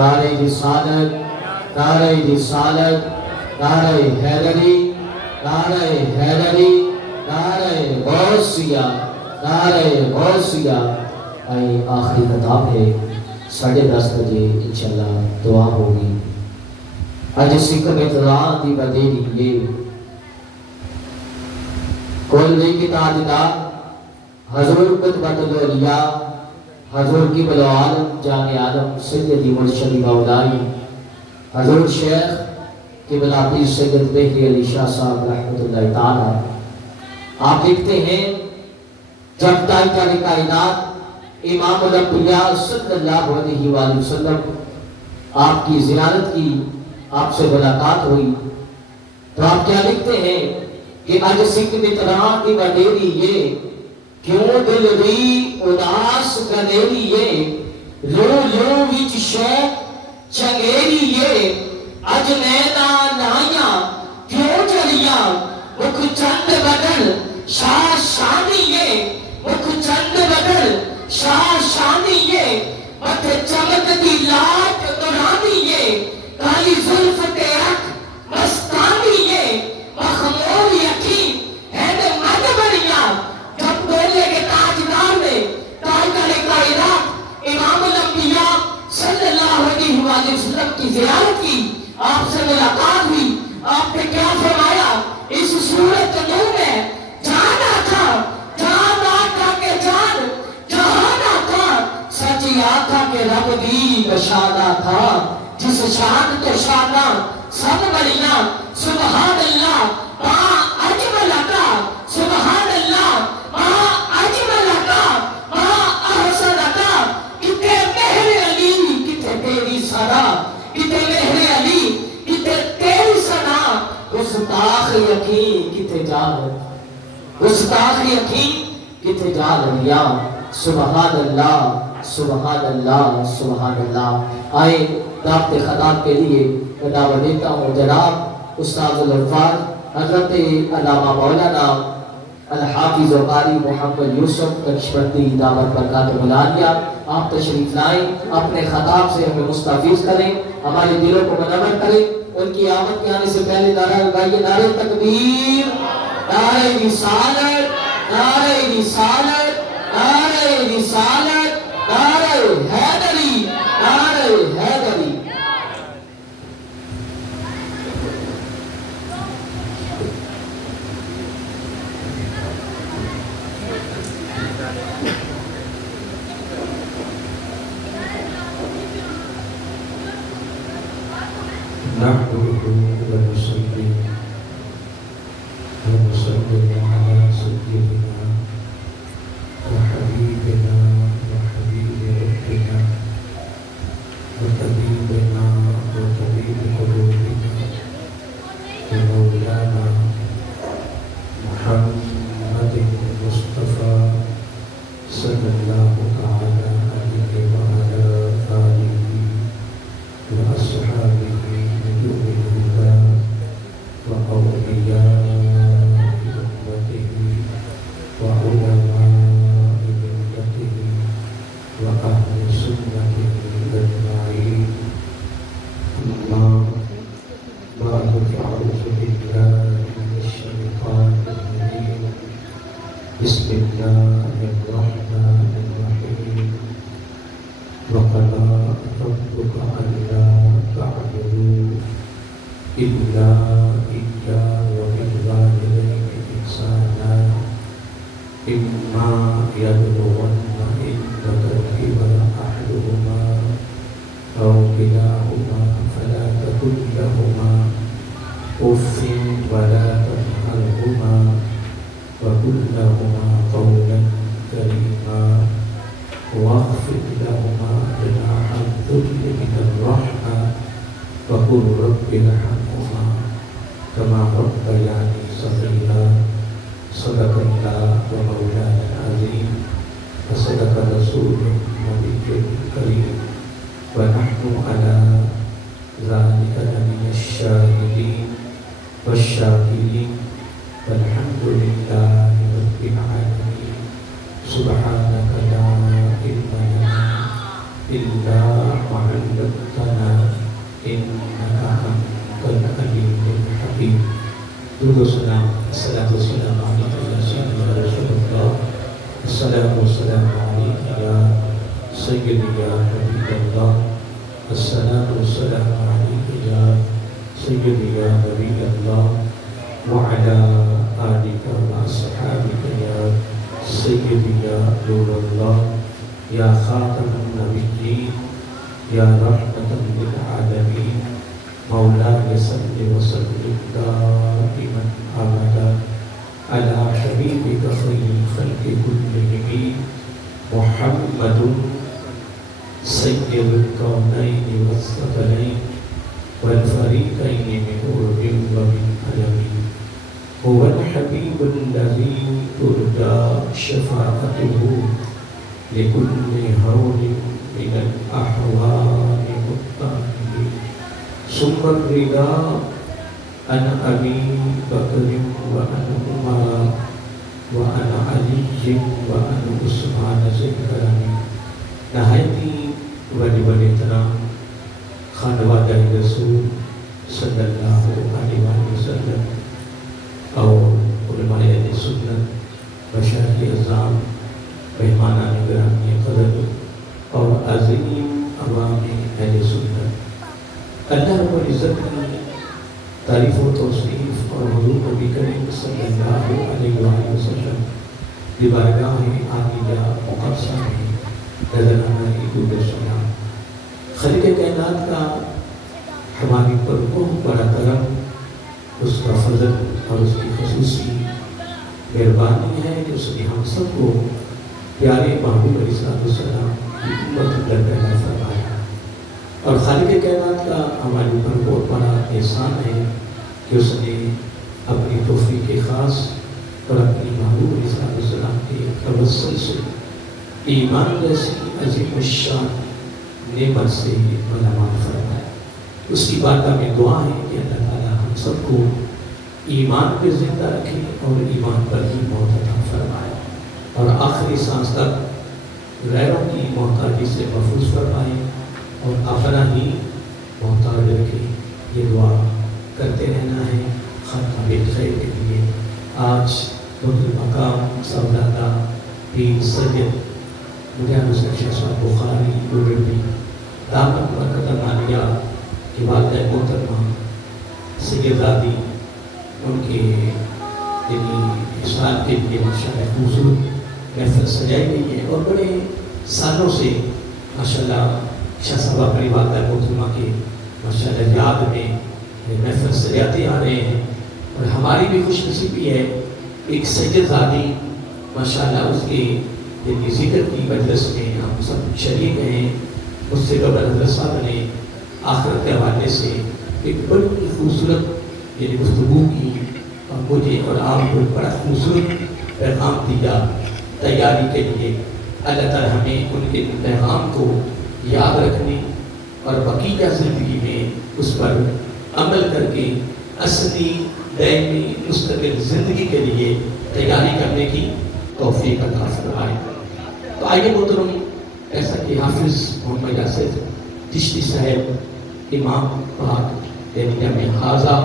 نعرہ رسالت، نعرہ رسالت، نعرہ حیدری، نعرہ حیدری، نعرہ غوثیہ، نعرہ غوثیہ۔ آئے آخری خطاب ہے، 10:30 بجے انشاءاللہ دعا ہوگی۔ اج سکھ اطلاع دی بدیری یہ کل کی تاجدہ حضور قطبۃ الاولیاء حضور کی بلو عالم جان عالم سیدی مرشد مولائی حضور شیخ کی بلا پیر سید بہری علی شاہ صاحب رحمۃ اللہ تعالی۔ آپ دیکھتے ہیں جب تاریخ کائنات امام الانبیاء صلی اللہ علیہ وآلہ وسلم آپ کی زیارت کی، آپ سے ملاقات ہوئی، تو آپ کیا لکھتے ہیں کہ اج سکھ متراں دی وڈیری یہ کیوں دل ری اداس گلیری یہ رو رو وچ شوق چنگیری یہ اج نینا نائیاں کیوں چلیاں مکھ چند بدل شاہ شانی یہ مکھ چند بدل شاہ شانی یہ مت چمک دی لاٹ دورانی یہ کالی زلف تے اکھ مستانی یہ مخمور یقین ہے مد بنیاں جب بولے کے تاجدار نے تاجدار کائنات امام الانبیاء صلی اللہ علیہ وآلہ وسلم کی زیارت کی، آپ سے ملاقات ہوئی، آپ نے کیا فرمایا؟ اس صورت نو میں جانا تھا کہ جان جہانا تھا، سچی آقا کے رب دی بشانہ تھا، جس شان تو شانہ سب بڑیاں سبحان اللہ ما اجمل کا سبحان اللہ ما اجمل کا ما احسن کا۔ کتے مہر علی کتے تیری سنا، کتے مہر علی کتے تیری سنا، گستاخ یقین کتے جان، گستاخ یقین کتے جان لیا۔ سبحان اللہ سبحان اللہ سبحان اللہ۔ آئے دعوت خطاب کے لیے میں دعوت دیتا ہوں جناب استاد الفاظ حضرت علامہ مولانا الحافظ قاری محمد یوسف نقشبندی دعوت برکات ملالیہ۔ آپ تشریف لائیں، اپنے خطاب سے ہمیں مستفیض کریں، ہمارے دلوں کو منور کریں۔ ان کی آمد کے آنے سے پہلے نعرہ لگائیے، نعرہ تکبیر، نعرہ رسالت، نعرہ رسالت، نعرہ رسالت، نعرہ حیدری، نعرہ حیدری۔ نحمده ونصلي ونسلم على سيدنا وحبيبنا وحبيب ربنا وطبيبنا وطبيب قلوبنا ومولانا محمد المصطفى صلى الله تعالى عليه وعلى آله وأصحابه نجوم الهدى وأولياء أمته وعلماء ملته وأهل سنته أجمعين، أما بعد فأعوذ بالله من الشيطان الرجيم، بسم الله الرحمن الرحيم، وقضى ربك ألا تعبدوا إلا إياه وبالوالدين إحسانا، إما يبلغن عندك الكبر أحدهما أو كلاهما فلا تقل لهما أف ولا تنهرهما وقل لهما قولا كريما، واخفض لهما جناح الذل من الرحمة وقل رب ارحمهما كما ربياني صغيرا۔ صدق الله ومولانا العظيم وصدق رسوله النبي الكريم، ونحن على ذلك لمن الشاهدين والشاكرين، والحمد لله رب العالمين۔ سبحانك لا علم لنا إلا ما علمتنا درود و سلام الصلاۃ والسلام علیک یا سیدنا رسول اللہ الصلاۃ والسلام علیک یا سیدی یا حبیب اللہ الصلاۃ والسلام علیک یا سیدی یا حبیب اللہ وعلی آلک و اصحابک یا سیدی یا نور اللہ یا خاتم النبیین یا رحمۃ للعالمین مولانا صلی وسلم دائما ابدا علی حبیبک خیر الخلق کلہم محمد سید الکونین والثقلین والفریقین من عرب ومن عجم هو الحبیب الذی ترجى شفاعته لكل هول من الأحوال مضطرب ثم الرضا عن أبي بكر وعن عمر وعن علي وعن عثمان ذي الكرم نہایتی بڑے بڑے احترام خانوادہ رسول صلی اللہ علیہ وسلم اور علماء اہل سنت مشائخ اعظام مہمانان گرامی قدر اور عظیم عوام اہل سنت اللہ رب العزت کی تعریف و توصیف اور حضور نبی کریم صلی اللہ علیہ وآلہ وسلم کی بارگاہ عالیہ مقدسہ میں نظرانہ درود و سلام خالق کائنات کا ہماری پر بہت بڑا کرم اس کا فضل اور اس کی خصوصی مہربانی ہے کہ اس نے ہم سب کو پیارے محبوب علیہ السلام کی امت در پیدا فرمایا اور خالق کائنات کا ہمارے اوپر بہت بڑا احسان ہے کہ اس نے اپنی توفیق خاص اور اپنی محبوب علیہ السلام کے توسل سے ایمان جیسی عظیم الشان نعمت سے ملامت فرمایا. اس کی بارگاہ میں دعا ہے کہ اللہ تعالی ہم سب کو ایمان پہ زندہ رکھے اور ایمان پر ہی موت عطا فرمائے اور آخری سانس تک غیروں کی محتاجی سے محفوظ فرمائے اور اپنا ہی محتاج رکھے. یہ دعا کرتے رہنا ہے خاتمہ بالخیر کے لیے. آج مقام سودادہ پیر سید مجاہد حسین شاہ صاحب بخاری یورپی دامت برکت عالیہ کی والدہ محترمہ سیدادی ان کے احسان کے لیے ماشاءاللہ خوبصورت محفل سجائی گئی ہے اور بڑے سالوں سے ماشاءاللہ شاہ صاحب اپنی والدہ محترمہ کے ماشاءاللہ یاد میں محفل سجاتے آ رہے ہیں اور ہماری بھی خوش نصیبی ہے. ایک سیدادی ماشاءاللہ اس کے ذکر کی مجلس میں ہم سب شریک ہیں. اس سے قبل حضرت صاحب نے آخرت کے حوالے سے ایک بڑی خوبصورت گفتگو کی اور مجھے اور آپ کو بڑا خوبصورت پیغام دیا تیاری کے لیے. اللہ تعالی ہمیں ان کے پیغام کو یاد رکھنے اور بقیہ زندگی میں اس پر عمل کر کے اصلی دائمی مستقل زندگی کے لیے تیاری کرنے کی توفیق عطا فرمائے. تو آئیے محترم ایسا کہ حافظ محمد یاسر چشتی صاحب امام پاک میں حاضہ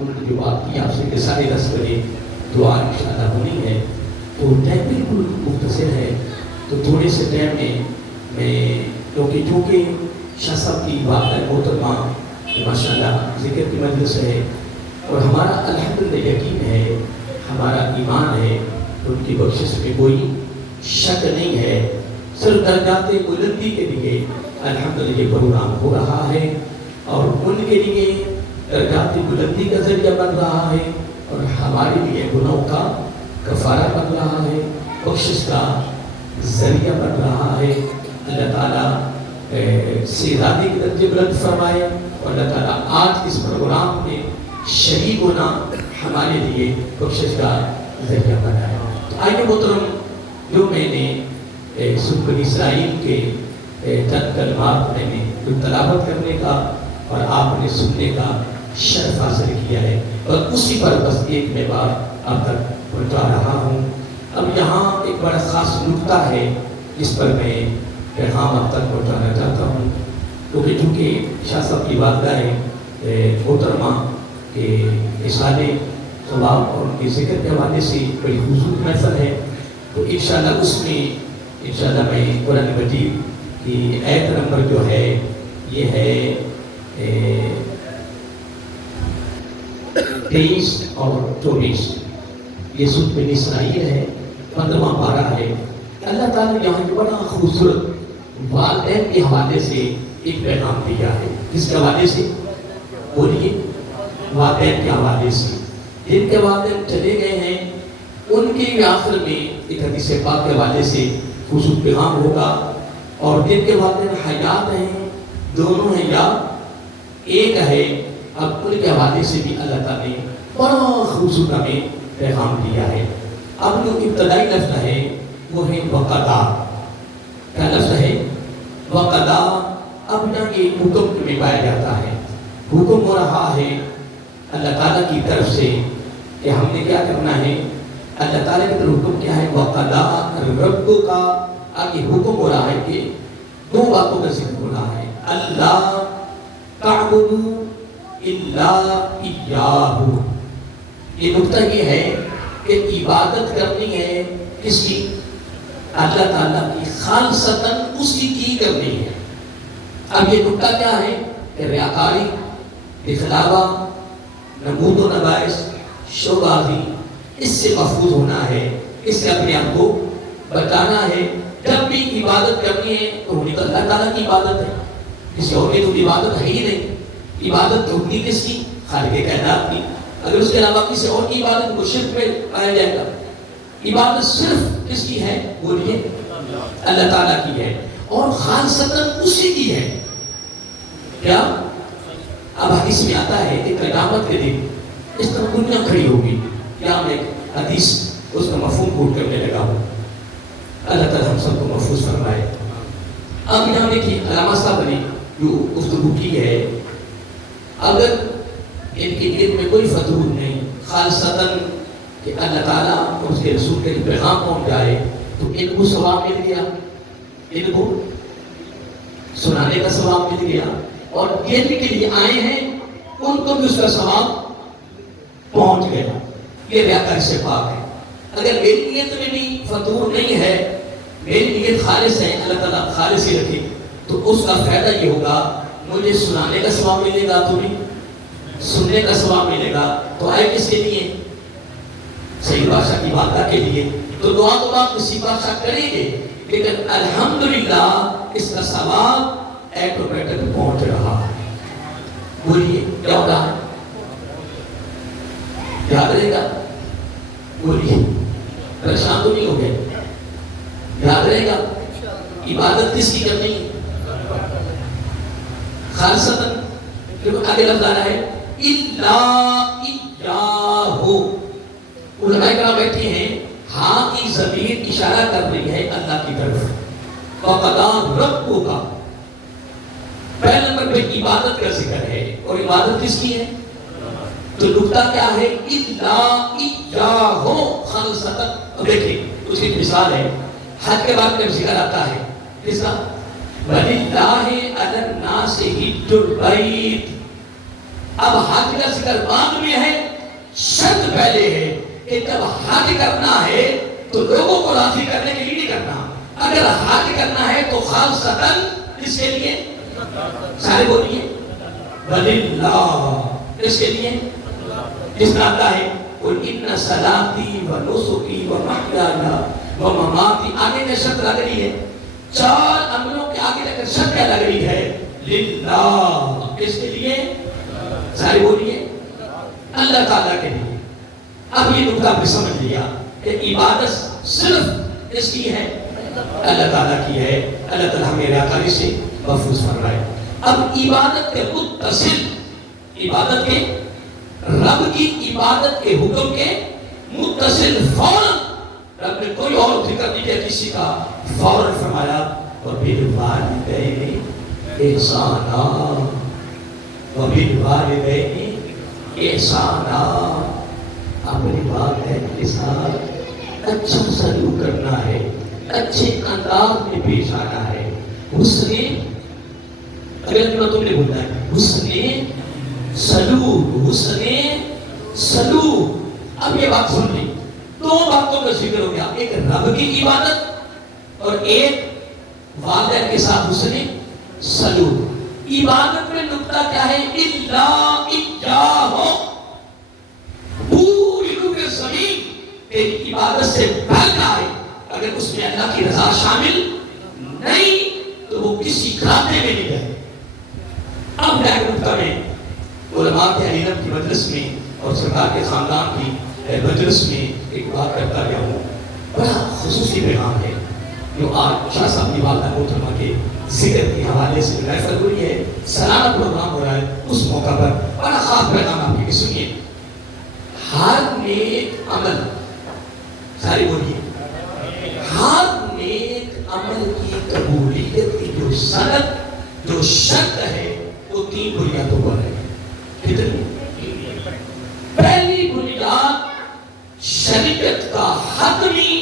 ان نے جو بات کی آپ سے کہ 10:30 بجے دعا انشاءاللہ ہونی ہے. تو ٹائم بالکل مختصر ہے تو تھوڑے سے ٹائم میں کیونکہ شاہ صاحب کی بات ہے محترمہ ماشاءاللہ ذکر کی مجلس ہے اور ہمارا الحمدللہ یقین ہے ہمارا ایمان ہے ان کی بخشش میں کوئی شک نہیں ہے. صرف درجات بلندی کے لیے الحمدللہ یہ پروگرام ہو رہا ہے اور ان کے لیے درجات بلندی کا ذریعہ بن رہا ہے اور ہمارے لیے گناہوں کا کفارہ بن رہا ہے, بخشش کا ذریعہ بن رہا ہے. اللہ تعالیٰ سیدادی کے درجے بلند فرمائے اور اللہ تعالیٰ آج اس پروگرام میں شریک ہونا ہمارے لیے بخشش کا ذریعہ بنائے. تو آئیے محترم جو میں نے سورۃ بنی اسرائیل کے چند کلمات میں نے تلاوت کرنے کا اور آپ نے سننے کا شرف حاصل کیا ہے اور اسی پر بس ایک میں بات آپ تک پہنچا رہا ہوں. اب یہاں ایک بڑا خاص نکتہ ہے جس پر میں پیغام آپ تک پہنچانا چاہتا ہوں کیونکہ چونکہ شاہ صاحب کی والدہ محترمہ کے اصالے ثواب اور ان کے ذکر کے حوالے سے بڑی خوبصورت محفل ہے. تو انشاءاللہ اس میں انشاءاللہ میں قرآن مجید کی آیت نمبر جو ہے یہ ہے 23 اور 24. یہ سورۃ بنی اسرائیل ہے، 15واں پارہ ہے. اللہ تعالیٰ نے یہاں بڑا خوبصورت والدین کے حوالے سے ایک پیغام دیا ہے. کس کے حوالے سے؟ بولیے. والدین کے حوالے سے. جن کے والدین چلے گئے ہیں ان کے آخر میں ایک حدیث پاک کے حوالے سے خوبصورت پیغام ہوگا. اور جن کے والدین حیات ہیں، دونوں ہیں یا ایک ہے، اب ان کے حوالے سے بھی اللہ تعالیٰ نے بڑا خوبصورت ہمیں پیغام دیا ہے. اب جو ابتدائی لفظ ہے وہ ہے وقدا. کیا لفظ ہے؟ وقدا. اب نہ یہ حکم میں پایا جاتا ہے. حکم ہو رہا ہے اللہ تعالیٰ کی طرف سے کہ ہم نے کیا کرنا ہے. اللہ تعالیٰ کی طرف حکم کیا ہے؟ وقدا رب کا. آگے حکم ہو رہا ہے کہ دو باتوں کا ذکر ہو رہا ہے. اللہ تعبدوا الا ایاہ. یہ نقطہ یہ ہے کہ عبادت کرنی ہے کس کی؟ اللہ تعالیٰ کی خالصتاً اسی کی کرنی ہے. اب یہ نقطہ کیا ہے کہ ریاکاری، دکھلاوا، نمود و نمائش، شوبازی، اس سے محفوظ ہونا ہے. اس سے اپنے آپ کو بچانا ہے. جب بھی عبادت کرنی ہے تو ہونی تو اللہ تعالیٰ کی عبادت ہے، کسی اور کی تو عبادت ہے ہی نہیں. عبادت ہوتی کس کی؟ خالق کائنات کی. اگر اس کے علاوہ کسی اور کی عبادت کو شرک میں پایا جائے گا. عبادت صرف کس کی ہے؟ بولیے. اللہ تعالیٰ کی ہے اور خالصتاً اسی کی ہے. کیا؟ اب حدیث میں آتا ہے کہ قیامت کے دن اس طرح دنیا کھڑی ہوگی. کیا میں حدیث اس کا مفہوم کوٹ کرنے لگا ہوں. اللہ تعالیٰ ہم سب کو محفوظ فرمائے. اب یہاں دیکھیے علامہ صاحب نے جو گفتگو کی ہے، اگر ان کی دل میں کوئی فتور نہیں خالصتاً کہ اللہ تعالیٰ اور اس کے رسول کے پیغام پہنچ جائے تو ان کو ثواب مل گیا، ان کو سنانے کا ثواب مل گیا، اور یہ بھی کے لیے آئے ہیں ان کو بھی اس کا ثواب پہنچ گیا. یہ ریاکاری سے پاک ہے. اگر میری نیت میں بھی فتور نہیں ہے، میری نیت خالص ہے، اللہ تعالیٰ خالص ہی رکھے، تو اس کا فائدہ یہ ہوگا مجھے سنانے کا ثواب ملے گا، تمہیں سننے کا ثواب ملے گا. تو آئے کس کے لیے؟ صحیح بادشاہ کی بادشاہ کے لیے. تو دعا تو آپ اسی بادشاہ کریں گے، لیکن الحمدللہ اس کا ثواب ایٹومیٹک پہنچ رہا ہے. بولیے کیا ہو رہا ہے؟ یاد رہے گا؟ بولیے. پریشان تو نہیں ہو گئے؟ یاد رہے گا؟ عبادت کس کی کرنی ہے؟ خالصتاً. آگے لفظ آ رہا ہے الا ایاہ. علماء کرام بیٹھے ہیں، ہاں کی ضمیر اشارہ کر رہی ہے اللہ کی طرف. وقضا ربک کا پہلے نمبر پہ عبادت کا ذکر ہے، اور عبادت کس کی ہے؟ تو نقطہ کیا ہے؟ الا ایاہ خالصتاً. اب دیکھیں اس کی مثال ہے حج کے بعد جب ذکر آتا ہے کس کا؟ وَلِلَّهِ عَلَى النَّاسِ حِجُّ الْبَيْتِ. اب حج کا ذکر بعد میں ہے، شرط پہلے ہے کہ جب حج کرنا ہے تو لوگوں کو راضی کرنے کے لیے نہیں کرنا. اگر حج کرنا ہے تو خالصتاً اس کے لیے. سارے بولیے وَلِلَّهِ. اس کے لیے جس میں آتا ہے قُلْ إِنَّ صَلَاتِي وَنُسُكِي وَمَحْيَايَ وَمَمَاتِي. آگے میں شرط لگ رہی ہے، چار عملوں کے آگے لگ کر شرط کیا لگ رہی ہے؟ للہ. کس کے لیے؟ سارے بولیے اللہ تعالیٰ کے لیے. اب یہ نقطہ آپ نے سمجھ لیا کہ عبادت صرف اس کی ہے، اللہ تعالیٰ کی ہے. اللہ تعالیٰ ہمیں ریاکاری سے محفوظ فرمائے. اب عبادت کے متصل، عبادت کے رب کی عبادت کے حکم کے متصل فوراً رب نے کوئی اور ذکر نہیں کیا کسی کا، فوراً فرمایا وَبِالْوَالِدَيْنِ إِحْسَانًا. وَبِالْوَالِدَيْنِ إِحْسَانًا. اپنی والدین کے ساتھ اچھا سلوک کرنا ہے، اچھے انداز میں پیش آنا ہے. حسن، اگر تم نے بولنا ہے حسن سلوک، حسن سلوک. اب یہ بات سن لی، دو باتوں کا ذکر ہو گیا، ایک رب کی عبادت اور ایک والدین کے ساتھ حسن سلوک۔ عبادت میں نقطہ کیا ہے؟ الا اجاہو، پوری روح زمین تیری عبادت سے بھر جائے، اگر اس میں اللہ کی رضا شامل نہیں تو وہ کسی کھاتے میں نہیں گئے۔ اب نقطہ میں علماء کے علم کی مجلس میں اور سرکار کے خاندان کی مجلس میں ایک بات کرتا گیا ہوں، بڑا خصوصی پیغام ہے جو آج شاہ صاحب کی والدہ محترمہ کے ذکر کے حوالے سے محفل ہوئی ہے، سالانہ پروگرام ہو رہا ہے، اس موقع پر بڑا خاص پیغام آپ کے سنیے۔ ہر نیک عمل، ساری بولیے، ہر نیک عمل کی قبولیت کی جو سند، جو شرط ہے، وہ تین بنیادوں پر ہے۔ کتنی؟ پہلی بنیاد شریعت کا حتمی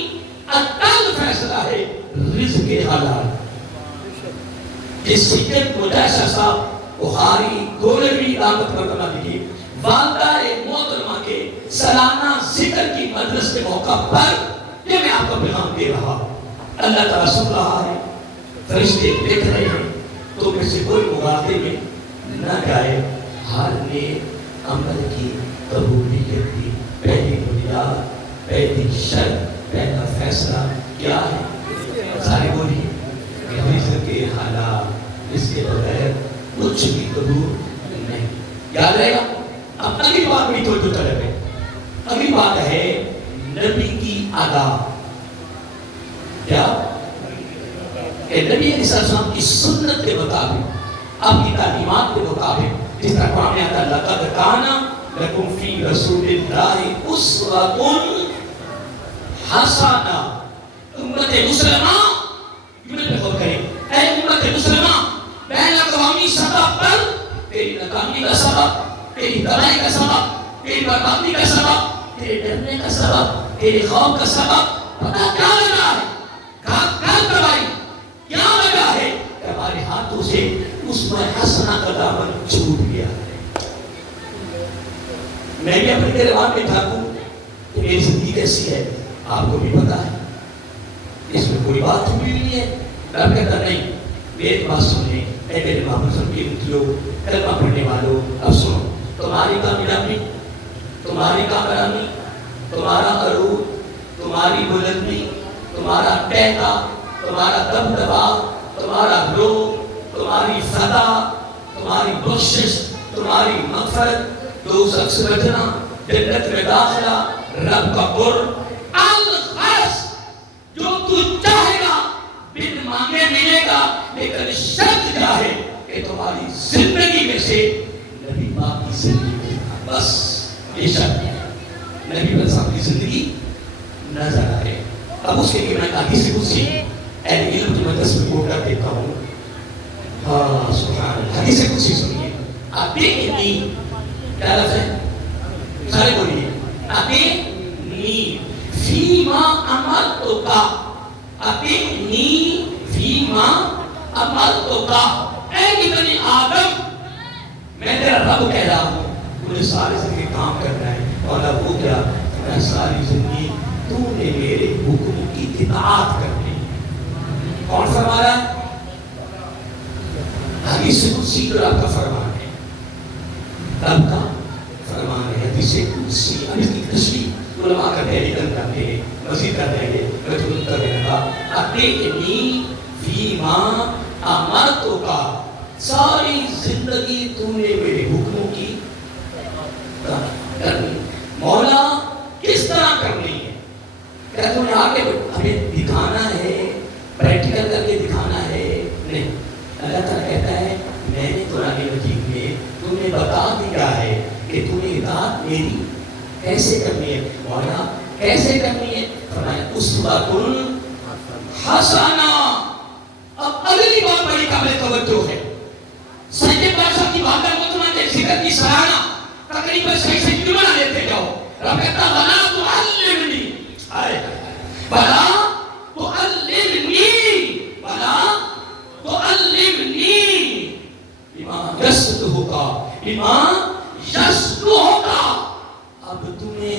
اٹل فیصلہ ہے رزق حلال، جس سید مجاہد صاحب بخاری گولوی دعوت مرتبہ دی والدہ محترمہ کے سالانہ ذکر کی مجلس کے موقع پر یہ میں آپ کو پیغام دے رہا ہوں۔ اللہ تعالیٰ سن رہا ہے، فرشتے دیکھ رہے ہیں، تو میں سے کوئی مغالطے میں نہ جائے۔ ہر نیک عمل کی قبولیت کی پہلی بنیاد، پہلی شرط، پہلا فیصلہ کیا ہے؟ سارے بولیے، رزق حلال، اس کے بغیر کچھ بھی قبول نہیں۔ یاد رہے گا؟ اب اگلی بات بھی تو طلب ہے، اگلی بات ہے نبی کی ادا۔ کیا؟ کہ نبی علیہ السلام کی سنت کے مطابق، آپ کی تعلیمات کے مطابق، جس طرح قرآن میں آتا ہے لَقَدْ كَانَ لَكُمْ فِي رَسُولِ اللَّهِ أُسْوَةٌ حَسَنَةٌ۔ امت مسلمہ، یونٹ پہ غور کریں، اے امت مسلمہ، بین الاقوامی سطح پر تیری ناکامی کا سبب، تیری تباہی کا سبب، تیری بربادی کا سبب، تیرے ڈرنے کا سبب، تیرے خوف کا سبب پتہ کیا لگا ہے؟ کیا تباہی، کیا لگا ہے کہ ہمارے ہاتھوں سے اسوہ حسنہ کا دامن چھوٹ گیا ہے۔ میں بھی اپنے گریبان میں ٹھاکوں کہ میری زندگی کیسی ہے، آپ کو بھی پتا ہے، اس میں کوئی بات چھپی نہیں ہے۔ رب کہتا نہیں، میری بات سنیں، اے میرے محبوب کے امتیوں، کلمہ پڑھنے والوں، اب سنو، تمہاری کامیابی، تمہاری کامرانی، تمہارا عروج، تمہاری بلندی، تمہارا ٹہکا، تمہارا دبدبا، تمہارا روح، تمہاری فتح، تمہاری بخشش، تمہاری مغفرت، دوزخ سے بچنا، جنت میں داخلہ، رب کا قرب، الخاص جو تو چاہے گا بن مانگے ملے گا، لیکن شرط کیا ہے کہ تمہاری زندگی میں سے نبی پاک کی زندگی، بس یہ شرط ہے، نبی پاک کی زندگی نظر آئے۔ اب اس کے لیے میں حدیث قدسی اہل علم کی مجلس میں کوٹ کر دیتا ہوں۔ ہاں سبحان اللہ، حدیث قدسی سنیے، اطیعنی، کیا لفظ ہے؟ سارے بولیے، اطیعنی فیما امرتک، اطیعنی فیما امرتک، اے ابن آدم، میں تیرا رب کہہ رہا ہوں، مجھے ساری زندگی کام کرنا ہے، اور اب وہ کیا؟ میں ساری زندگی تو نے میرے حکم کی اطاعت کرنی۔ کون فرما رہا ہے؟ حدیث قدسی جو آپ کا فرمان ہے، رب کا فرمان ہے، حدیث قدسی، اب اس کی تشریح علماء کا تحریکن کرتے ہیں، مزید کر دیں گے، میں تو کر دیں گا، اطیعنی فیما امرتک، ساری زندگی تو نے میرے حکموں کی کرنی۔ مولا کس طرح کرنی ہے؟ کیا تمہیں آگے ہمیں دکھانا ہے، پریکٹیکل کر کے دکھانا ہے؟ نہیں، اللہ تعالیٰ کہتا ہے میں نے قرآن مجید میں تمہیں بتا دیا ہے کہ تمہیں اطاعت میری کیسے کرنی ہے۔ مولا کیسے کرنی ہے؟ فرمایا اسوۃ حسنہ۔ اب اگلی بات بڑی قابل توجہ ہے، سید بادشاہ کی والدہ محترمہ کے ذکر کی سالانہ تقریباً صحیح سے کیوں نہ لیتے جاؤ؟ رب کہتا بلا تعلمنی، بلا تعلمنی، بلا تعلمنی بما یصلحک، بما یصلحک۔ اب تمہیں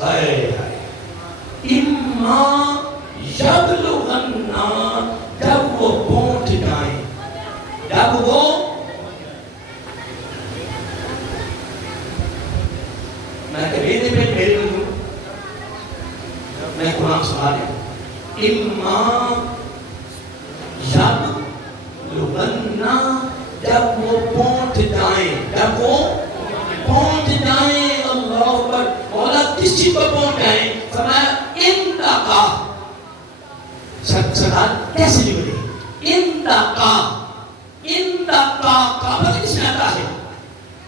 اما یبلغن، جب وہ پہنچ جائیں، جب وہ میں کبھی نہیں پہ میرے ہوں، میں قرآن سنا رہا ہوں، اما یبلغن، جب وہ پہنچ جائیں، جب وہ پہنچ جائیں، اللہ اکبر، مولا کس چیز پر پہنچ جائیں؟ فرمایا انتقا، سرکار کیسے جملے انتقا، انتقا کعبہ کس میں آتا ہے؟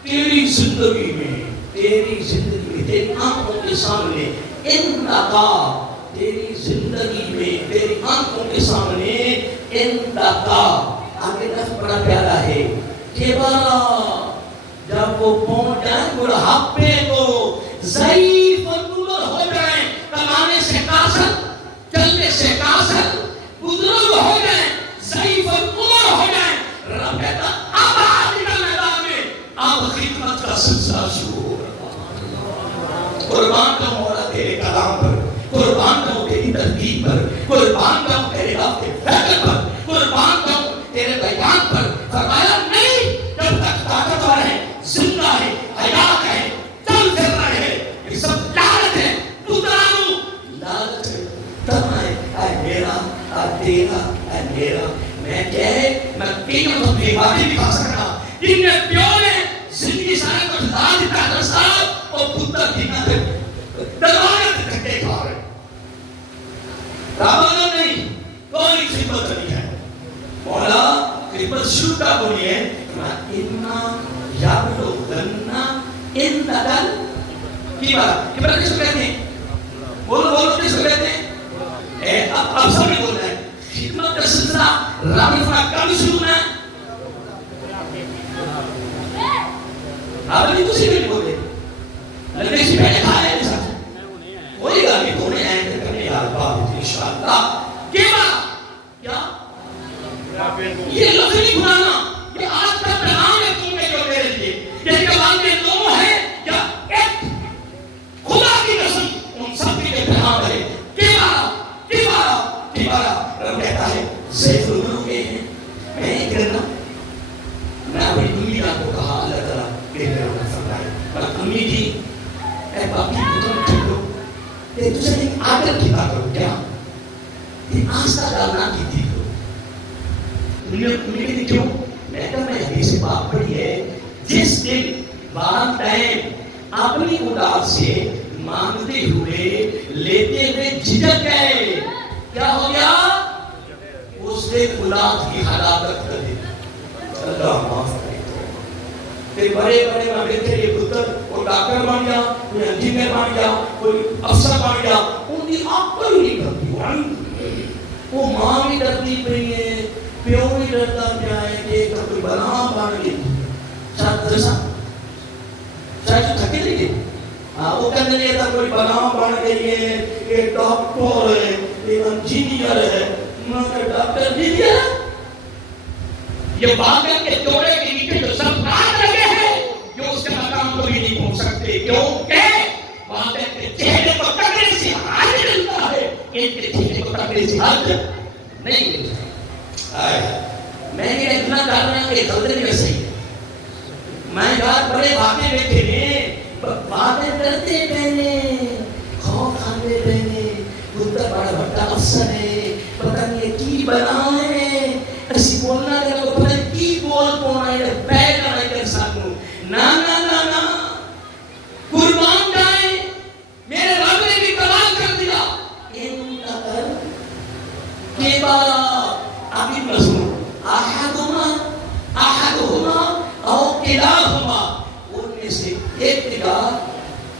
تیری زندگی میں، تیری زندگی میں، تیری آنکھوں کے سامنے، انتقا تیری زندگی میں، تیری آنکھوں کے سامنے، انتقا آگے لفظ بڑا پیارا ہے، کبارا، جب وہ پہنچ جائیں بڑھاپے کو، ضعیف العمر ہو جائیں، کمانے سے کاسل، چلنے سے کاسل، بزرگ ہو جائیں، ضعیف العمر ہو جائیں، رب کہتا اب آج کا میدان میں اب خدمت کا سلسلہ شروع ہو رہا، قربان کا مولا تیرے کلام پر، قربان کا تیری ترتیب پر، قربان کا تیرے رب کے فیض پر، قربان کا تیرے بیان پر، فرمایا نہیں جب تک طاقتور ہے، زندہ ہے، حیات ہے، چل پھر رہے ہیں، یہ سب لعنت ہے، پترانو لعنت ہے، تمہیں اے میرا، اے تیرا، اے میرا، میں کہے میں قیمت اپنی باتیں بھی کھا سکتا، جن میں پیوں نے زندگی سارے کو لا دیتا ہے صاحب، اور پتر کی نہ دروازے سے دھکے کھا رہے، رابطہ نہیں، کوئی خدمت نہیں ہے، مولا خدمت شروع کا بولی ہے، اِنَّا یَبْلُغَنَّ اِنْتَقَلْ کی بات، کی بات کس کو کہتے ہیں؟ بولو بولو کس کو کہتے ہیں؟ اب سب نے بولنا ہے، خدمت کا سلسلہ رابط فرق کم شروع ہے، آپ نے کسی بھی بولے، لگنے سے پہلے کھایا ہے ساتھ، وہی گا بھی کونے آئیں کرنے یار بات انشاءاللہ، کی بات، کیا؟ یہ لفظ نہیں بھولانا، یہ آج کا پیغام ہے تم میں جو میرے لیے، کہ کلام میں دو ہے یا ایک، خدا کی قسم ان سب کے پیغام ہے، کبارا رب کہتا ہے سیف العمر کے ہیں، میں ایک کرنا، میں اپنی امی جان کو کہا اللہ تعالیٰ کہ میرا فرمائے، پر امی جی اے باقی بتوں چھوڑو، کہ تجھے ایک آدر کیتا کرو کیا؟ ایک آستہ ڈالنا کی تھی کرو، انہیں کیوں؟ میں کہا میں حدیث پاک پڑھی ہے، جس دن والدین اپنی اولاد سے مانگتے ہوئے لیتے ہوئے جھجک گئے، کیا ہو گیا؟ اس نے اولاد کی ہلاکت کر دی، اللہ معاف کرے، پھر بڑے بڑے میں بیٹھے یہ پتر وہ ڈاکٹر بن گیا، کوئی انجینئر بن گیا، کوئی افسر بن گیا، ان کی عقل نہیں کرتی، وہ ماں بھی ڈرتی پئی ہے، پیوں بھی ڈرتا پیا ہے کہ کوئی بنا بن گئی، شاید تھکے نہیں گئے، وہ کہنے لئے تھا کوئی بنا بن گئی ہے، ایک ڈاکٹر ہے، ایک انجینئر ہے، میں کہ ڈاکٹر انجینئر ہے، یہ باغت کے جوڑے کے نیچے جو سب رات لگے ہیں، جو اس کے مقام کو بھی نہیں پہنچ سکتے، کیوں کہ باغت کے چہرے کو تکڑے سے حاضر ملتا ہے، ان کے چہرے کو تکڑے سے حاضر نہیں ملتا ہے، میں نے اتنا جاننا کہ غلطی میں صحیح ہے، میں یاد بڑے باتیں بیٹھے ہیں، باتیں کرتے پہنے، خوف کھانے پہنے، پتر بڑا بڑا افسر ہے، پتہ نہیں کی بنا ہے، ایسی بولنا ہے تو پتہ نہیں کی بول پونا ہے، بیٹھا نہیں کر سکوں، نا نا نا نا، قربان جائیں، میرے رب نے بھی کمال کر دیا، انتقل کے بارا ابھی مضمون احدہما او کلاہما، ان میں سے ایک نگاہ،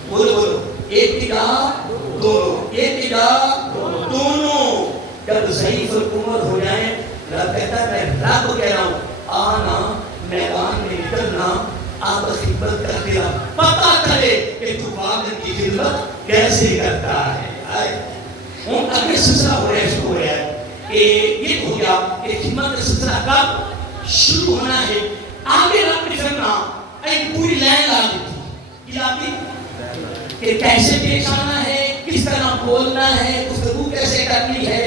بولو بولو، ایک نگاہ دونوں، ایک نگاہ دونوں، جب ضعیف العمر ہو جائیں، رب کہتا ہے میں رب کو کہہ رہا ہوں، آنا میدان میں نکلنا، آپ خدمت کر دیا، پتا چلے کہ تو والد کی خدمت کیسے کرتا ہے، ان اگلے سلسلہ ہو رہا ہے، شروع ہو رہا ہے، کہ یہ ہو گیا کہ خدمت کا سلسلہ کب شروع ہونا ہے، آگے رب نے کرنا ایک پوری لائن لا دی تھی، کیا آتی؟ کہ کیسے پیش آنا ہے، کس طرح بولنا ہے، گفتگو کیسے کرنی ہے،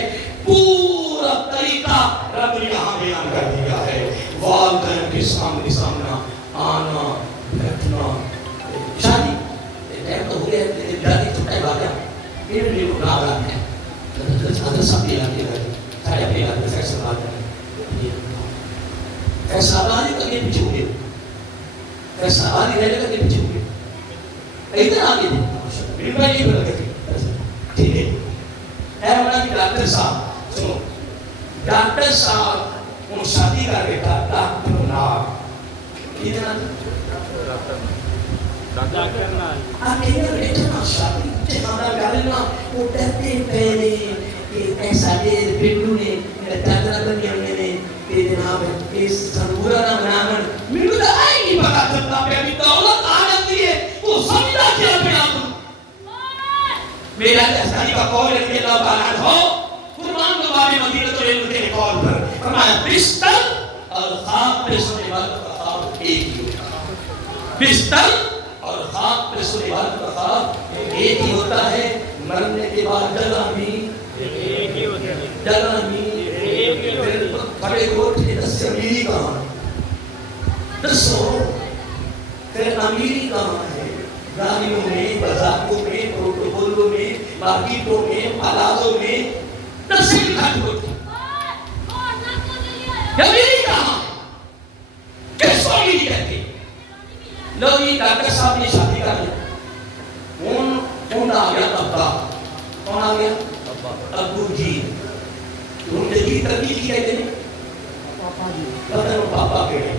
پورا طریقہ رب نے یہاں بیان کر دیا ہے۔ والدین کے سامنے سامنا آنا بیٹھنا، شادی ٹائم تو ہو گیا، جاتی چھوٹا بات ہے، یہ بھی پروگرام ہے حضرت صاحب کے علاقے میں سارے اپنے علاقے میں فیصلہ بات ہے، فیصلہ آبادی کرنے پیچھے ہو گئے، فیصلہ آبادی رہنے کرنے پیچھے ہو گئے، ادھر آگے دے میرے بھائی یہ بلکہ ٹھیک ہے۔ اے مولانا کی ڈاکٹر صاحب سنو، ڈاکٹر صاحب ان شادی کا بیٹا ڈاکٹر نام ادھر آپ کہتے ہیں بیٹا نا شادی جہاں کرنا وہ ڈرتے پہلے کہ ایسا دیر پنڈو نے ڈاکٹر بنی ہم نے کہ جناب اس سنبورا نہ منامن میرے تو آئی نہیں پتا چلتا پہ ابھی دولت آ جاتی ہے تو سمجھا کیا پہ آپ میرا جیسا کا قول رضی اللہ تعالیٰ ہو قرآن کے بارے مدینہ تو علم کے قول پر فرمایا بستر اور خواب پہ سونے والا کا خواب ایک ہی ہوتا ہے، بستر اور خواب پہ سونے والا کا خواب ایک ہی ہوتا ہے، مرنے کے بعد جگہ بھی ایک ہی ہوتا ہے، جگہ بھی ایک ہی ہوتا ہے۔ بڑے گوٹھے دس سے امیری کہاں دسو پھر امیری کہاں ہے؟ گاڑیوں میں، بازاروں میں، پروٹوکولوں میں، مارکیٹوں میں، پلازوں میں دس سے گھٹ ہوتی امیری کہاں ہے؟ کس کو امیری کہتے ہیں؟ لوگ یہ ڈاکٹر صاحب نے شادی کر لیا، کون آ گیا ابا، کون آ گیا ابو جی، ان کے جی تربیت کی کہتے ہیں پتہ وہ پاپا کے ہیں،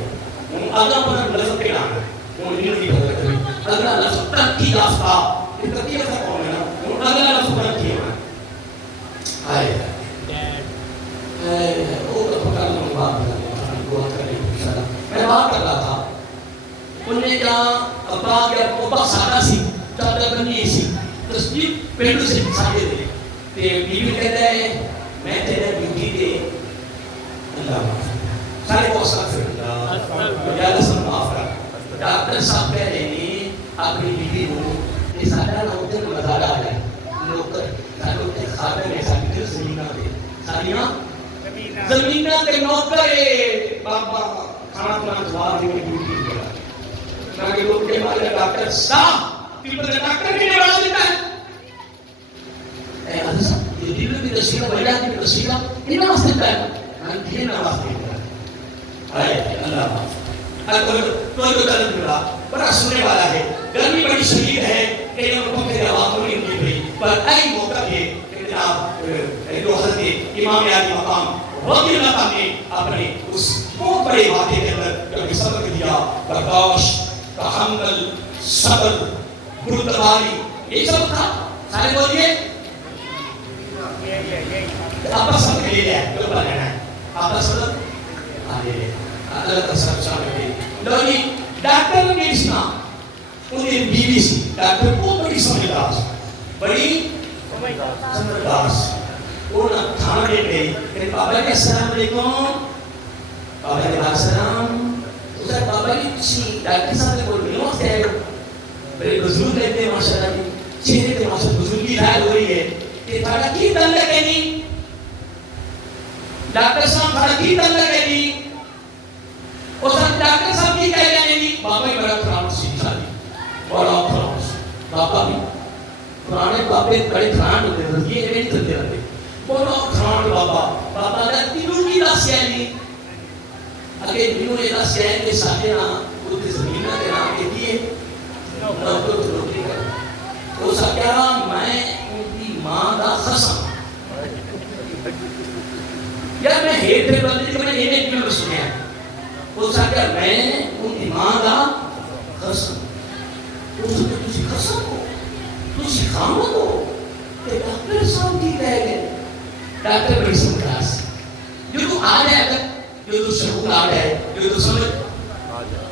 ان آگا پر لفظ کے نام ہے، ان لیے نہیں پتہ کرتے اگلا لفظ ترقی یافتہ، یہ ترقی یافتہ کون ہے نا، ان اگلا لفظ ترقی ہے آئے وہ تو پکڑ لوں بات میں بات کر رہا تھا، انہوں نے کہا ابا یا ابا سادہ سی چادر بنی سی تصویر پینڈو سے سادے دے تے بیوی کہتا ہے میں تیرے بیوٹی دے اللہ سارے کو استغفر اللہ یا رسول معاف کر، ڈاکٹر صاحب کہہ رہے ہیں اپنی بیوی کو یہ سادہ نہ ہوتے تو مزہ آ جائے نوکر سارے ہوتے خادم ہے ساری دل زمینہ دے ساریاں زمینہ کے نوکر ہے بابا کھانا پلانا جواب دے کے بیوٹی دے تاکہ لوگ کے بارے ڈاکٹر صاحب تین بدل ڈاکٹر بھی نواز دیتا ہے اے حضرت صاحب یہ دیلو کی تشکیلہ بڑھا کی تشکیلہ یہ نواز دیتا ہے یہ نواز دیتا ہے آئے اللہ کوئی تو درد ملا بڑا سننے والا ہے، گرمی بڑی شدید ہے کہ یہ لوگوں کے جواب نہیں مل رہی، پر ایک موقع یہ کہ جناب جو حضرت امام عالی مقام رضی اللہ عنہ نے اپنے اس بہت بڑے واقعے کے اندر جو سبق دیا برداشت، تحمل، صبر، بردباری، یہ سب تھا سارے بولیے آپ کا سبق لے لیا ہے جو بنانا ہے آپ کا سبق آ لے اللہ کا سب شامل ہے لوگی ڈاکٹر میڈیسنا انہیں بیوی سی ڈاکٹر کو بڑی سمجھدار بڑی سمجھدار انہوں کھانا دے گئی کہ بابا کے السلام علیکم بابا کے السلام اسے بابا کی کسی ڈاکٹر صاحب نے بول ملو سے ہے بڑے بزرگ رہتے ہیں ماشاءاللہ چہرے کے ماشاءاللہ بزرگی ظاہر ہو رہی ہے کہ تھاڑا کی تن لگے نہیں ڈاکٹر صاحب تھاڑا کی تن لگے نہیں اور سب ڈاکٹر صاحب کی کہہ جانے گی بابا ہی بڑا خراب سیکھا دی بڑا خراب بابا بھی پرانے بابے بڑے خران ہوتے ہیں یہ نہیں چلتے رہتے بڑا خران بابا نے تینوں کی دس سیالی اگر تینوں نے دس سیالی کے ساتھ نا وہ زمین کے نام کے دیے نوکر تو نوکری کر وہ سب کہہ رہا میں ان کی ماں کا خسم یا میں ہیٹ ہے بندی کہ میں نے یہ کیوں سنیا وہ سب کہہ میں ان کی ماں کا خسم وہ سب کہہ تجھے خسم ہو تجھے خامد ہو کہ ڈاکٹر صاحب کی کہہ گئے ڈاکٹر بڑی سمکلاس جو تو آ جائے گا جو تو شعور آ جائے جو تو سمجھ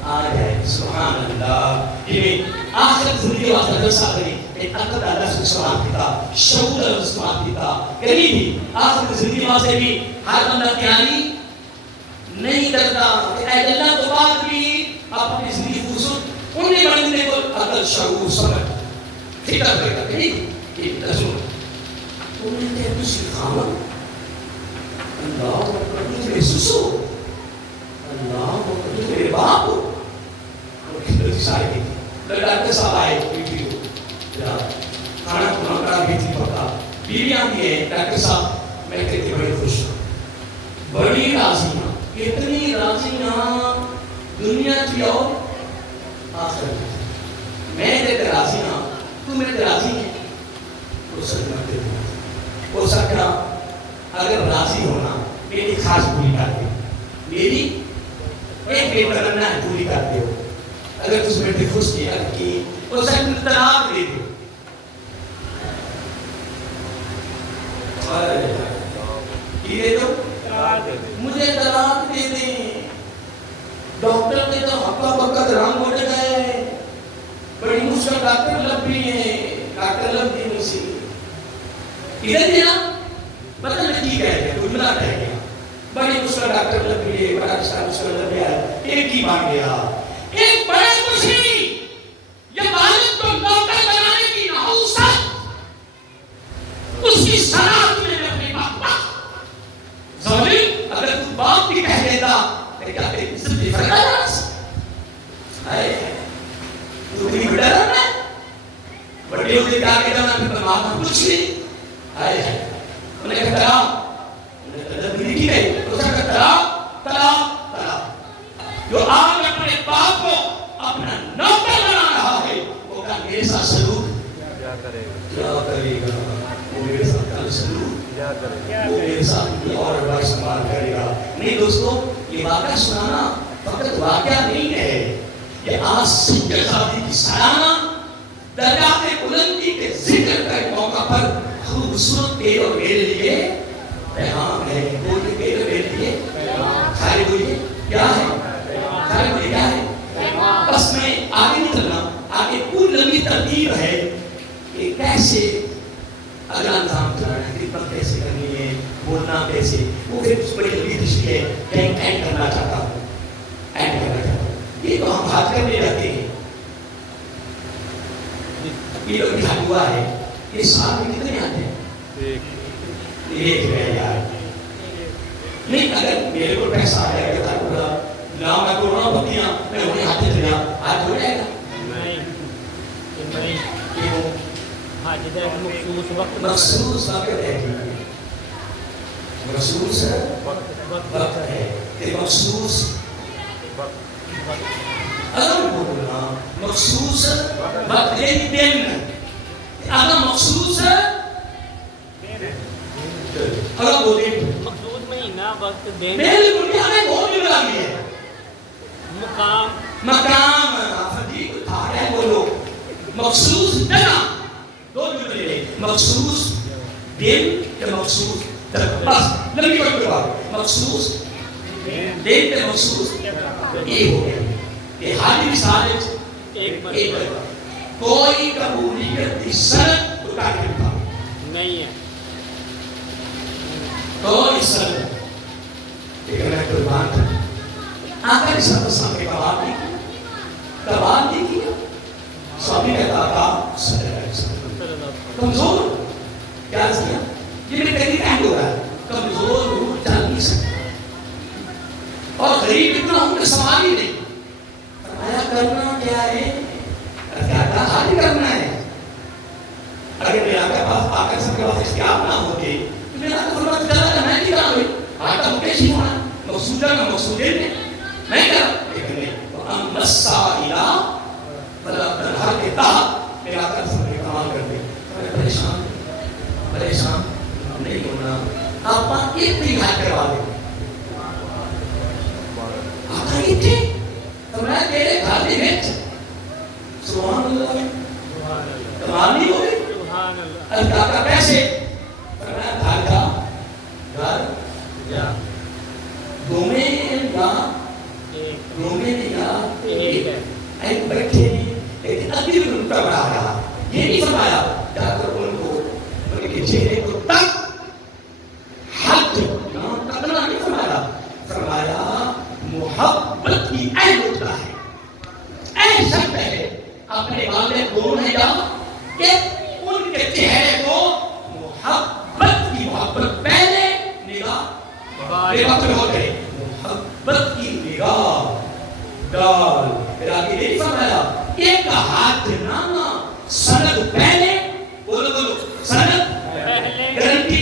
آ جائے سبحان اللہ یہ آخر زندگی واسطہ درس آگئی ایک عقد اللہ سے سوال دیتا شعور اللہ سے سوال دیتا کبھی بھی آخر زندگی واسطے بھی ہر بندہ تیاری نہیں کرتا کہ اے اللہ تو بات بھی آپ اپنی زندگی خوصوص انہیں بڑھنے کو عقل شعور سمجھ فکر کرتا کہ یہ رسول تو میں نے کچھ کھانا اللہ اکبر میرے سسو اللہ اکبر میرے باپ اور کھلے سارے کی ڈاکٹر صاحب آئے ویڈیو کھانا کھانا بھی تھی پکا بیوی آتی ہے ڈاکٹر صاحب میں کہتی بڑی خوش ہوں بڑی راضی ہوں اتنی راضی ہاں دنیا کی اور آخر میں تیرے راضی ہاں تو میرے راضی ہے وہ سکنا تیرے وہ سکنا اگر راضی ہونا میری خاص پوری کر دے میری ایک بیٹ کرنا ہے پوری کر دے اگر تُس میں خوش کیا کہ وہ سکنا طلاق دے دے یہ دو مجھے طلاق دے دیں ڈاکٹر نے تو ہفتہ بکت رنگ اٹھ گئے بڑی مشکل ڈاکٹر لگ بھی ہیں ڈاکٹر لگ دی مجھ سے ادھر دیا پتہ میں کی کہہ گیا کچھ ملا کہہ گیا بڑی مشکل ڈاکٹر لگ بھی ہے بڑا مشکل لگ گیا ایک ہی بات گیا ایک بڑے خوشی یہ والد کو نوکر بنانے کی نحوست اس کی صلاح تمہیں نے اپنے باپ کا ظالم اگر تو باپ بھی کہہ دیتا کہ کیا تیری عزت بھی فرق ہے تو بھی بڑا رہنا ہے بڑے ہوتے کیا کہتا نا پھر بنوانا کچھ نہیں آئے ہے انہیں کہا تراب انہیں کی گئی تو سکتا تراب تراب تراب جو آج اپنے باپ کو اپنا نوکر بنا رہا ہے وہ کہا میرے ساتھ سلوک کیا کرے گا وہ میرے ساتھ کل سلوک وہ میرے ساتھ اور بڑا سنبھال کرے گا نہیں دوستو یہ واقعہ سنانا فقط واقعہ نہیں ہے یہ آج سید شادی کی سالانہ درجات بلندی کے ذکر کے موقع پر خوبصورت تیرے اور میرے لیے پیغام ہے بولتے تیرے میرے لیے خالی بولیے کیا ہے خالی بولیے کیا ہے بس میں آگے نہیں چلنا آگے پوری لمبی ترتیب ہے کہ کیسے اگلا انتظام چلانا ہے خدمت کیسے کرنی ہے بولنا کیسے وہ پھر اس بڑی لمبی تشریح ہے کہ اینڈ کرنا چاہتا ہوں اینڈ کرنا چاہتا ہوں یہ تو ہم ہاتھ کرنے رہتے ہیں یہ لوگ بھی حل ہوا ہے یہ سال میں کتنے آتے ہیں ایک ہے یار نہیں اگر میرے کو پیسہ آیا کہ تھا لا میں کورونا بھتیاں میں انہیں ہاتھے چلیا آج ہو جائے گا نہیں کیوں مخصوص وقت ہے مخصوص وقت ہے کہ مخصوص اگر بولنا مخصوص وقت ایک دن اگر مخصوص اگر بولے مخصوص مہینہ وقت دن میرے دنیا میں بہت بھی بلا گئی ہے مقام فدیق تھا ہے بولو مخصوص جگہ دو جملے مخصوص دن کے مخصوص بس لمبی وقت بات مخصوص دن کے مخصوص یہ ہو گیا کہ حالی مثال ایک کوئی قبولیت کی سند اٹھا کے دکھا نہیں ہے کوئی سند لیکن میں قربان تھا آقا اس سب سامنے کباب نہیں کیا سوامی کہتا تھا صلی اللہ علیہ وسلم کمزور کیا کیا یہ میں کہیں کہیں ہو رہا ہے کمزور ہوں چل نہیں سکتا اور غریب اتنا ہوں کہ سوال ہی نہیں فرمایا کرنا کیا ہے کیا تھا حالی کرنا ہے اگر میرا کے پاس آقا سب کے پاس اختیار نہ ہوتے تو میرا تو فرمایا چلا کہ میں نہیں کرا ہوئی آقا مکیش ہی ہونا مقصودہ نہ مقصودے میں کیا لیکن نہیں وَأَمَّا السَّائِلَا بلا تنہر کے تحت میرا آقا سب نے کمال کر دے پریشان نہیں ہونا آپ ایک بھی گھاٹ کروا دیں آقا یہ تھے تو میں تیرے گھر دے بیچ سبحان اللہ کمال نہیں ہوگی اللہ کا پیسے فرمایا گھر کا گھر یا دومین کا ایک بیٹھے بھی لیکن ادھر رکھتا بڑھا رہا یہ نہیں فرمایا جا کر ان کو ان کے چہرے کو تک حد تکنا نہیں فرمایا فرمایا محبت کی اہل ہوتا ہے اہل شکل ہے اپنے والدین دونوں ہیں یا کہ ان کے چہرے کو محبت کی محبت پہلے نگاہ وقت میں ہو گئے محبت کی نگاہ ڈال پھر آگے نہیں فرمایا ایک ہاتھ نامہ سند پہلے بولو بولو سند پہلے گارنٹی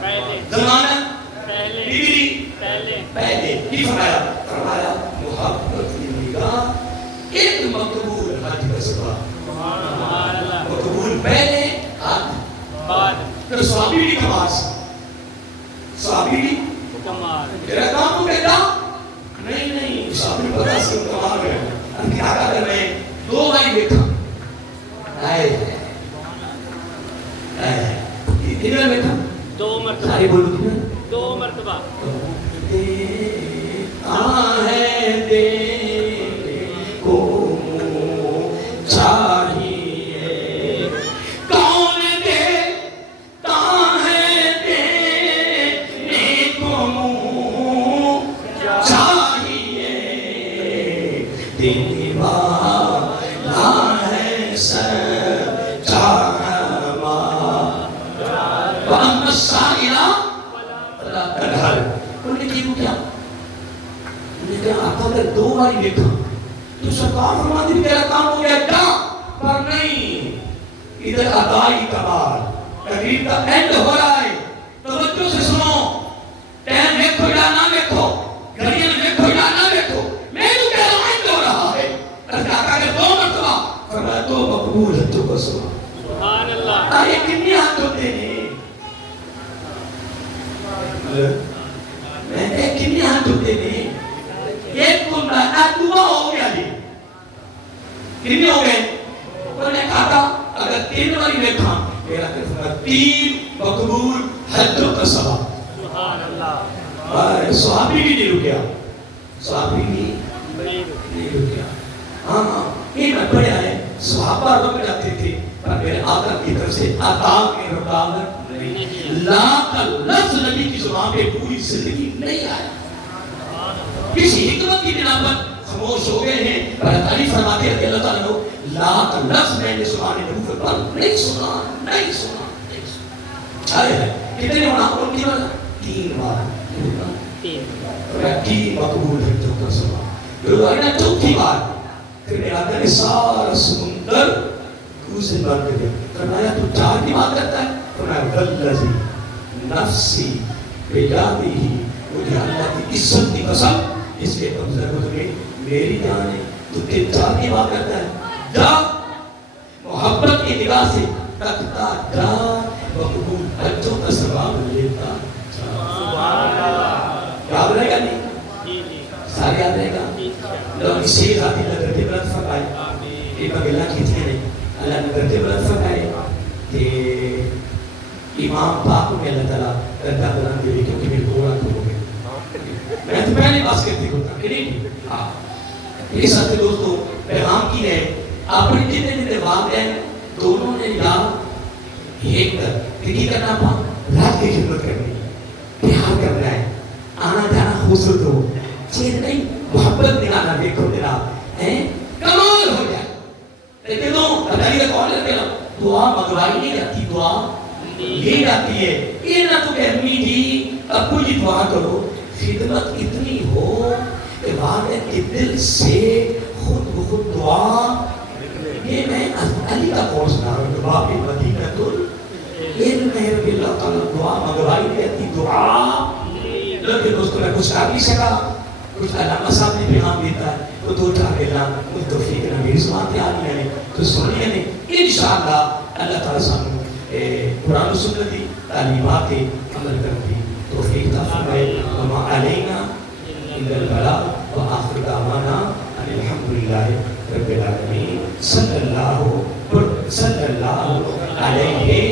پہلے ضمانت پہلے ڈگری پہلے پہلے کی فرمایا محبت کی نگاہ ایک مقبول حج کا سبب سبحان اللہ مقبول پہلے ہاتھ بعد پھر صحابی بھی کمال صحابی بھی کمال تیرا کام ہو گیا نہیں صحابی پتا سے کمال ہے اب کیا کر رہے ہیں دو بھائی بیٹھا آئے ادھر بیٹھا دو مرتبہ سارے بولو کیا دو مرتبہ دیتا ہے دینے کو چاہیے کون دیتا ہے دینے کو چاہیے دینے والا ہے سچا وَأَمَّا السَّائِلَ فَلَا تَنْهَرْ انہوں نے کیوں کیا انہوں نے کہا آقا اگر دو باری دیکھا تو سرکار فرماتی بھی تیرا کام ہو گیا جا پر نہیں ادھر ادائی کمال تقریب کا اینڈ ہو رہا ہے توجہ سے سنو ٹائم دیکھو یا نہ دیکھو گھڑیاں دیکھو یا نہ دیکھو میں تو کہہ رہا اینڈ ہو رہا ہے آقا کہ دو مرتبہ فرمایا تو مقبول ہے تو کا سبحان اللہ آئے کنی ہاتھ ہوتے ہیں میں نے کنی ہاتھ ہوتے ہیں ایک کنڈا دعا ہو گیا جی کنی ہو گئے انہوں نے کہا تھا اگر تین باری دیکھا میرا کہا تین مقبول حجوں کا ثواب سبحان اللہ صحابی بھی نہیں رکیا صحابی بھی نہیں رکیا ہاں یہ میں پڑھا ہے صحابہ رک جاتے تھے پر میرے آقا کی طرف سے عطا کی رکاوٹ لا کا لفظ نبی کی زبان پہ پوری زندگی نہیں آیا کسی حکمت کی بنا پر خاموش ہو گئے ہیں پر تعریف فرماتے ہیں کہ اللہ تعالیٰ نے لا کا لفظ میں نے زبان نبوت پر نہیں سنا آئے ہیں کتنے ہونا ان کی وجہ تین بار تین مقبول ہے جو کا سوال جو آئینا چوتھی بار پھر میرے آقا نے سارا سمندر دوسری بار کر دیا فرمایا تو چار کی بات کرتا ہے فرمایا والذی نفسی بیادی مجھے اللہ کی عزت کی قسم اس کے قبضہ کو تمہیں میری جان ہے تو تین چار کی بات کرتا ہے جا محبت کی نگاہ سے تکتا جا مقبول حجوں کا ثواب لیتا سبحان اللہ یاد رہے گا نہیں جی جی سارے یاد رہے گا لوگ اسی ذاتی نظر کے بلند فرمائے ایک اگلا کھیتی ہے اللہ نظر کے بلند فرمائے کہ امام پاک میں اللہ تعالیٰ رضا بلند دے کیونکہ میرے گوڑا تو ہو گئے میں تو پہلی بات کہتی ہوتا کہ نہیں ہاں یہ ساتھ دوستو پیغام کی ہے اپنے جتنے والدین دونوں نے لا ایک کر کی کرنا پا رات کی خدمت کرنی پیار کرنا ہے آنا جانا خوبصورت ہو چیز نہیں محبت نکالنا دیکھو میرا کمال ہو جائے لیکن دو ادائی کا کال کرتے ہیں دعا مگوائی نہیں جاتی دعا لی جاتی ہے یہ نہ تو کہ امی جی ابو جی دعا کرو خدمت اتنی ہو کہ والدین کے دل سے خود بخود دعا یہ میں علی کا کورس نہ رہا ہوں باب مدینہ تل علم ہے رب اللہ تعالیٰ دعا مگوائی نہیں جاتی دعا لیکن دوستوں میں کچھ کر نہیں سکا کچھ علامہ صاحب نے پیغام دیتا ہے وہ دو چار اعلان کچھ توفیق نبی رضوان تیار نہیں ہے تو سنیے نے انشاءاللہ اللہ تعالیٰ سامنے قرآن و سنت کی تعلیمات عمل کرتی توفیق تا فرمائے وما علینا الا البلاغ وآخر دعوانا ان الحمدللہ رب العالمین صلی اللہ علیہ